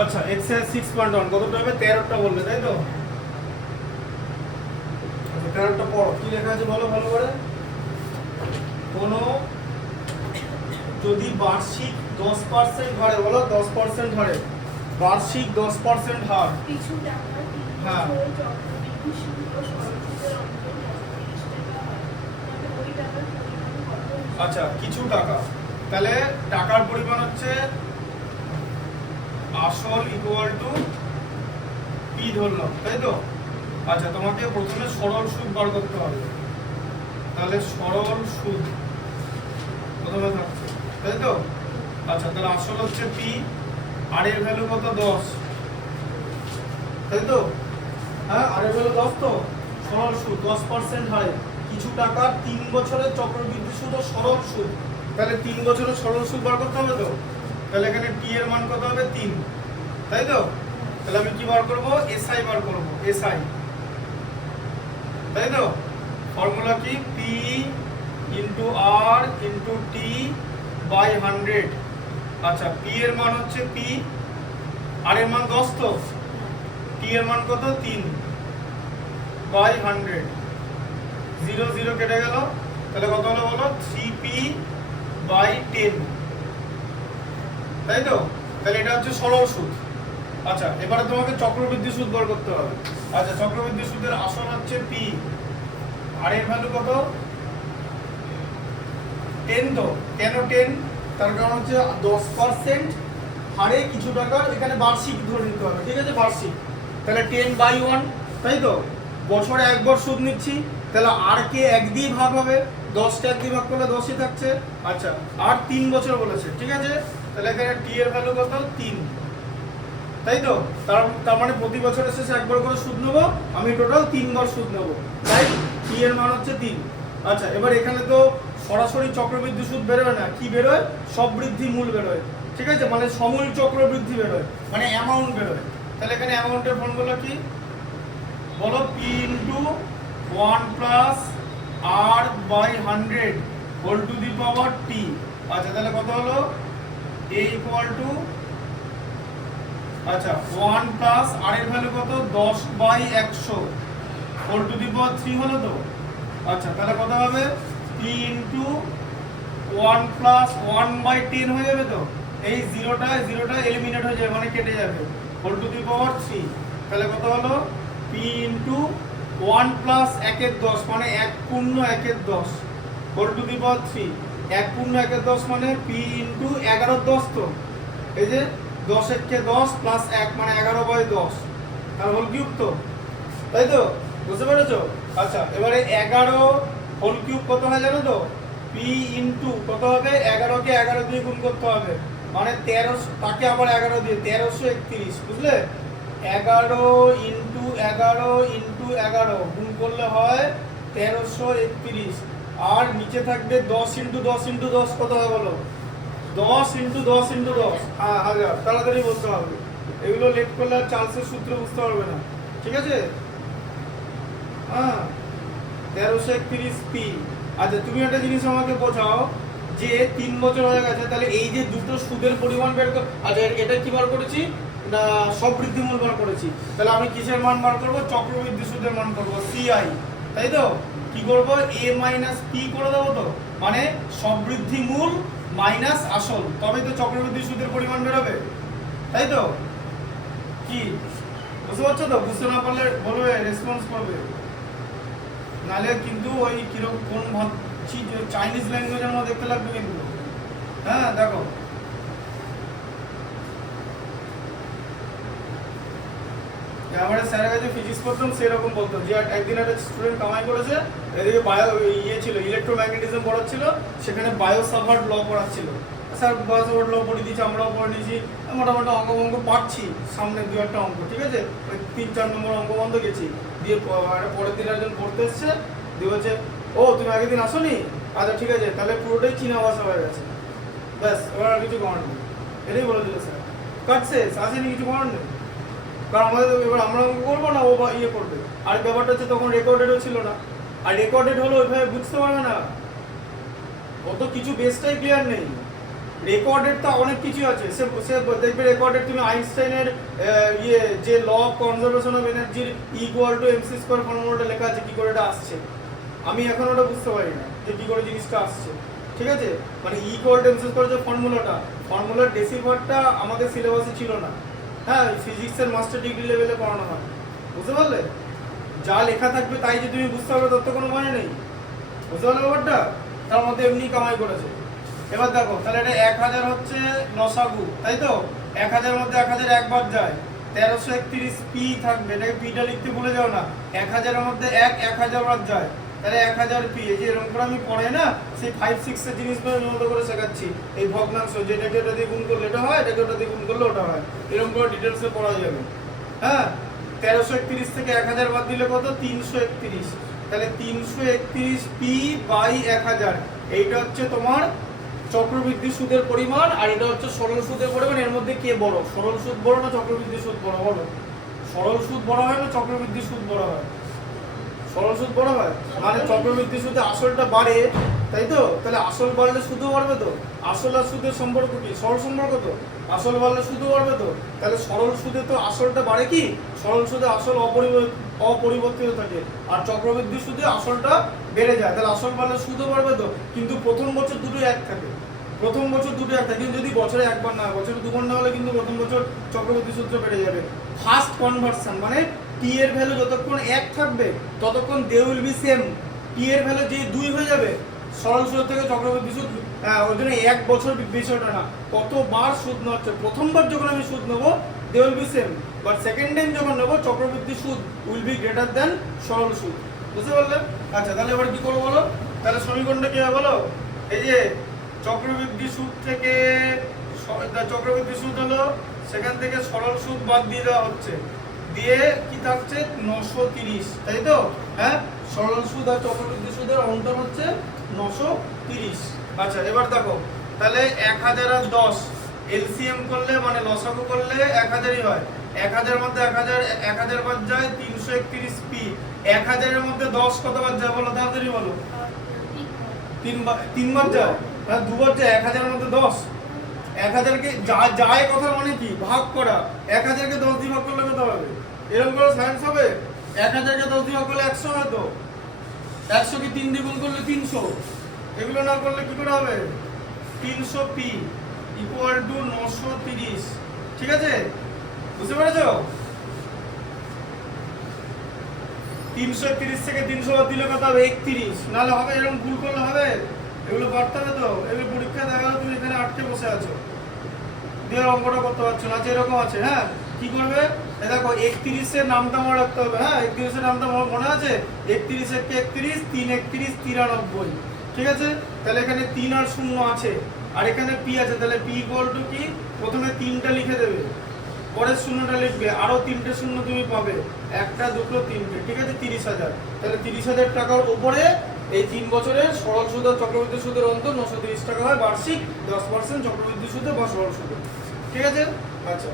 আচ্ছা এক্সারসাইজ 6.1 কতটা হবে 13টা বলবে তাই তো? আচ্ছা 13টা পড়ো, কি লেখা আছে বলো ভালো করে। কোনো যদি বার্ষিক 10% হারে, বলো 10% হারে, বার্ষিক 10% হার কিছু টাকা হ্যাঁ চক্রবৃদ্ধি সুদ ও সরল সুদের অন্তর্ভুক্ত 30 টাকা হয়, তাহলে ওই টাকার পরিমাণ কত? আচ্ছা কিছু টাকা, তাহলে টাকার পরিমাণ হচ্ছে আসল ইকুয়াল টু পি ধরলাম তাই তো? আচ্ছা তোমাকে প্রথমে সরল সুদ বার করতে হবে, তাহলে সরল সুদ প্রথমে থাকছে তাই তো? আচ্ছা তাহলে আসল হচ্ছে পি, আর এর ভ্যালু কত 10 তাই তো? হ্যাঁ আর এর ভ্যালু 10 তো। সরল সুদ 10% হারে কিছু টাকা 3 বছরের চক্রবৃদ্ধি সুদ ও সরল সুদ, তাহলে 3 বছরের সরল সুদ বার করতে হবে তো। তাহলে এখানে টি এর মান কত হবে 3 তাই তো? তাহলে আমি কি বার করব, এসআই বার করব, এসআই তাই তো? ফর্মুলা কি, p into r into t by 100। আচ্ছা পি এর মান হচ্ছে পি, আর এর মান 10 তো, টি এর মান কত 3 বাই 100, 0 0 কেটে গেল, তাহলে কত হলো বলো 3p বাই 10 তাই তো? তাহলে এটা হচ্ছে সরল সুদ। আচ্ছা এবারে তোমাকে চক্রবৃদ্ধি সুদ বার করতে হবে। আচ্ছা চক্রবৃদ্ধি সুদের আসল হচ্ছে পি, আর এর ভ্যালু কত 10 তো। কেন 10? তার কারণ হচ্ছে 10% হারে কিছু টাকার, এখানে বার্ষিক ধরে নিতে হবে ঠিক আছে, বার্ষিক। তাহলে 10/1 তাই তো? বছরে একবার সুদ নিচ্ছি, তাহলে আর কে 1 দিয়ে ভাগ হবে, 10 কে 1 দিয়ে ভাগ করলে 10ই থাকছে। আচ্ছা আর 3 বছর বলেছে ঠিক আছে, তাহলে এখানে টি এর ভ্যালু কত 3 তাই তো? তার মানে প্রতি বছরের শেষে একবার করে সুদ নেবো, আমি টোটাল 3 বার সুদ নেবো, তাই টি এর মান হচ্ছে 3। আচ্ছা এবার এখানে তো সরাসরি চক্রবৃদ্ধি সুদ বেরোয় না, কি বেরোয়, সববৃদ্ধি মূল বেরোয় ঠিক আছে, মানে সমূল চক্রবৃদ্ধি বেরোয়, মানে অ্যামাউন্ট বেরোয়। তাহলে এখানে অ্যামাউন্টের ফর্মুলা কি বলো, P into 1 plus R by 100 whole to the power T. আচ্ছা তাহলে কত হলো, এ ইকুয়াল টু আচ্ছা 1 প্লাস আর এর ভ্যালু কত 10/100 হোল টু দি পাওয়ার 3 হলো তো। আচ্ছা তাহলে কত হবে, পি ইন্টু 1 প্লাস 1/10 হয়ে যাবে তো, এই জিরোটা এলিমিনেট হয়ে যাবে মানে কেটে যাবে, হোল টু দি পাওয়ার 3। তাহলে কত হলো, পি ইন্টু 1 প্লাস 1/10 মানে 1 পূর্ণ 1/10 হোল টু দি পাওয়ার 3, 1 পূর্ণ 1/10 মানে পি ইন্টু 11/10 তো, এই যে 10 কে 10 প্লাস 1 মানে 11/10 তার হোল কিউব তো তাই তো, বুঝতে পেরেছো? আচ্ছা এবারে 11 হোল কিউব কত হয় জানো তো, পি ইন্টু কত হবে, 11 কে 11 দিয়ে গুণ করতে হবে মানে 13, তাকে আবার 11 দিয়ে 1331 বুঝলে, 11 ইন্টু 11 ইন্টু 11 গুণ করলে হয় 1331, আর নিচে থাকবে 10 ইন্টু 10 ইন্টু 10 কত হয় বলো, 10 ইন্টু 10 ইন্টু 10 হ্যাঁ 1000, তাড়াতাড়ি বলতে হবে, এগুলো লেট করলে আর চার্লসের সূত্র বুঝতে পারবে না ঠিক আছে। হ্যাঁ 1331 পি। আচ্ছা তুমি একটা জিনিস আমাকে বোঝাও, যে 3 বছর হয়ে গেছে, তাহলে এই যে দুটো সুদের পরিমাণ বের কর, আচ্ছা এটা কি বার করেছি না, সববৃদ্ধি মূল বার করেছি, তাহলে আমি কিসের মান বার করব, চক্রবৃদ্ধি সুদের মান করব, সিআই তাই তো? কি করব, এ মাইনাস পি করে দেবো তো, মানে সববৃদ্ধি মূল মাইনাস আসল, তবেই তো চক্রবৃদ্ধি সুদের পরিমাণ বেরোবে তাই তো? কি বুঝতে পারছো তো? বুঝতে না পারলে বলবে, রেসপন্স করবে, নালে কিন্তু ওই কিরকম কোন ভাবছি চাইনিজ ল্যাঙ্গুয়েজের মধ্যে দেখতে লাগবে কিন্তু। হ্যাঁ দেখো আমাদের স্যারের কাছে ফিজিক্স পড়তাম, সেরকম বলতো যে একদিন একটা স্টুডেন্ট কামাই করেছে, এদিকে বায়ো ছিল ইলেকট্রোম্যাগনেটিজম পড়াচ্ছিল, সেখানে বায়ো সাভার্ট ল পড়াচ্ছিল, স্যার বায়ো সাভার্ট ল পড়ে দিয়েছি, আমরাও পড়ে নিয়েছি, মোটামুটি অঙ্ক পাচ্ছি, সামনে 2-1টা অঙ্ক ঠিক আছে, ওই 3-4 নম্বর অঙ্ক বন্ধ গেছি, দিয়ে পরের দিন একজন পড়তে এসছে, দিয়ে বলছে ও তুমি আগের দিন আসোনি, আচ্ছা ঠিক আছে, তাহলে পুরোটাই চীনা ভাষা হয়ে গেছে, ব্যাস এবার আর কিছু করার নেই, এটাই বলে দিল স্যার, কাটছে আসেনি, কিছু করার নেই, কারণ আমাদের এবার আমরা অঙ্ক করবো না, ও ইয়ে করবে, আর ব্যাপারটা হচ্ছে তখন রেকর্ডেডও ছিল না, আর রেকর্ডেড হলো ওইভাবে বুঝতে পারবে না, ও তো কিছু বেসটাই ক্লিয়ার নেই রেকর্ডেড তো অনেক কিছু আছে, সে সে দেখবে রেকর্ডেড তুমি আইনস্টাইনের যে ল অফ কনজারভেশন অফ এনার্জির ইকুয়াল টু এমসি স্কয়ার ফর্মুলাটা লেখা আছে, কি করে এটা আসছে আমি এখন ওটা বুঝতে পারি না যে কি করে জিনিসটা আসছে। ঠিক আছে, মানে ইকুয়াল টু এমসি স্কয়ার যে ফর্মুলার ডেসিভারটা আমাদের সিলেবাসে ছিল না। হ্যাঁ, ফিজিক্সের মাস্টার ডিগ্রি লেভেলে পড়ানো হয়, বুঝতে পারলে? যা লেখা থাকবে তাই যে তুমি বুঝতে পারবে তত কোনো মানে নেই, বুঝতে পারলে ব্যাপারটা? তার মধ্যে এমনি কামাই করেছে। এবার দেখো তাহলে এটা 1000 হচ্ছে লসাগু, তাই তো? 1000 মধ্যে 1000 একবার যায়, 1331 পি থাকবে, এটাকে পিটা লিখতে ভুলে যাও না। 1000 এর মধ্যে 1000 বার যায়, তাহলে 1000 পি। এই যে এরকম করে আমি পড়ে না সেই 5-6 এর জিনিসগুলো মতো করে শেখাচ্ছি, এই ভগ্নাংশ যেটাকে ওটা দিয়ে গুণ করলে এটা হয়, এটাকে ওটা দিয়ে গুণ করলে ওটা হয়, এরকম করে ডিটেলসে পড়া যাবে। হ্যাঁ, 1331 থেকে 1000 বাদ দিলে কত? 331। তাহলে 331 পি বাই 1000, এইটা হচ্ছে তোমার চক্রবৃদ্ধি সুদের পরিমাণ, আর এটা হচ্ছে সরল সুদের পরিমাণ। এর মধ্যে কে বড়, সরল সুদ বড় না চক্রবৃদ্ধি সুদ বড়? বলো, সরল সুদ বড় হয় না চক্রবৃদ্ধি সুদ বড় হয়? সরল সুদ বড় হয়, মানে চক্রবৃদ্ধি সুদে আসলটা বাড়ে, তাই তো? তাহলে আসল বাড়লে সুদও বাড়বে তো। আসল আর সুদের সম্পর্ক কি? সরল সম্পর্ক তো। আসল বাড়লে সুদও বাড়বে তো। তাহলে সরল সুদে তো আসলটা বাড়ে, কি সরল সুদে আসল অপরিবর্তিত থাকে, আর চক্রবৃদ্ধি সুদে আসলটা বেড়ে যায়। তাহলে আসল বাড়লে সুদও বাড়বে তো, কিন্তু প্রথম বছর দুটো এক থাকে, প্রথম বছর দুটো এক থাকে। কিন্তু যদি বছরে একবার না, বছরে দুবার না হলে কিন্তু প্রথম বছর চক্রবৃদ্ধি সুদটা বেড়ে যাবে। ফার্স্ট কনভার্সন মানে টি এর ভ্যালু যতক্ষণ 1 থাকবে ততক্ষণ দে উইল বি সেম। টি এর ভ্যালু যে 2 হয়ে যাবে সরল সুদ থেকে চক্রবৃদ্ধি সুদ, ওই জন্য 1 বছর বিষয়টা না, কতবার সুদ নেওয়া হচ্ছে। প্রথমবার যখন আমি সুদ নেবো they will be same, but second time যখন নেবো চক্রবৃদ্ধি সুদ উইল বি গ্রেটার দেন সরল সুদ, বুঝতে পারলে? আচ্ছা, তাহলে এবার কি করবো বলো? তাহলে সমীকরণটা কি হবে বলো? এই যে চক্রবৃদ্ধি সুদ থেকে চক্রবৃদ্ধি সুদ হলো, সেখান থেকে সরল সুদ বাদ দিয়ে দেওয়া হচ্ছে, দিয়ে কি থাকছে? 930, তাই তো? হ্যাঁ, সরল সুদ আর চক্রবৃদ্ধি সুদের অন্তর হচ্ছে 930। আচ্ছা, এবার দেখো তাহলে 1000 আর 10 এলসিএম করলে মানে লসাগু করলে 1000ই হয়। 1000 এর মধ্যে 1000 বাদ যায়, 331 পি। 1000 এর মধ্যে 10 কতবার যায় বলো, তাড়াতাড়ি বলো। 3বার যায়, হ্যাঁ 2বার যায়। 1000 এর মধ্যে 10, 1000 কে যায় কথা মানে কি? ভাগ করা। 1000 কে 10 দিয়ে ভাগ করলে কত হবে? এরকম করে সায়েন্স হবে। 1000 কে 10 দিয়ে ভাগ করলে 100 হয় তো। 100 কে 3 দিয়ে গুণ করলে 300। এগুলো না করলে কি করে হবে? 300 পি ইকুয়াল টু 930। ঠিক আছে, বুঝতে পেরেছো? 331 থেকে 300 বাদ দিলে কত হবে? 31। নাহলে হবে এরকম ভুল করলে হবে? এগুলো করতে হবে তো। এগুলো পরীক্ষা দেখা গেল তুমি এখানে আটকে বসে আছো, দিয়ে অঙ্কটা করতে পারছো না, যেরকম আছে। হ্যাঁ, কি করবে? দেখো 31 এর নামটা মনে রাখতে হবে। হ্যাঁ, 31 এর নামটা মনে আছে? 31 এর 31, 3 31 93। ঠিক আছে, তাহলে এখানে 3 আর 0 আছে, আর এখানে পি আছে, তাহলে পি ইকুয়াল টু কি? প্রথমে 3টা লিখে দেবে, পরে 0টা লিখবে, আরো 3টে 0 তুমি পাবে, 1টা 2টো 3টে। ঠিক আছে, 30,000। তাহলে 30,000 টাকার উপরে এই 3 বছরের সরল সুদ আর চক্রবৃদ্ধি সুদের অন্তর 930 টাকা হয় বার্ষিক, 10% চক্রবৃদ্ধি সুদে বা সরল সুদে। ঠিক আছে, আচ্ছা।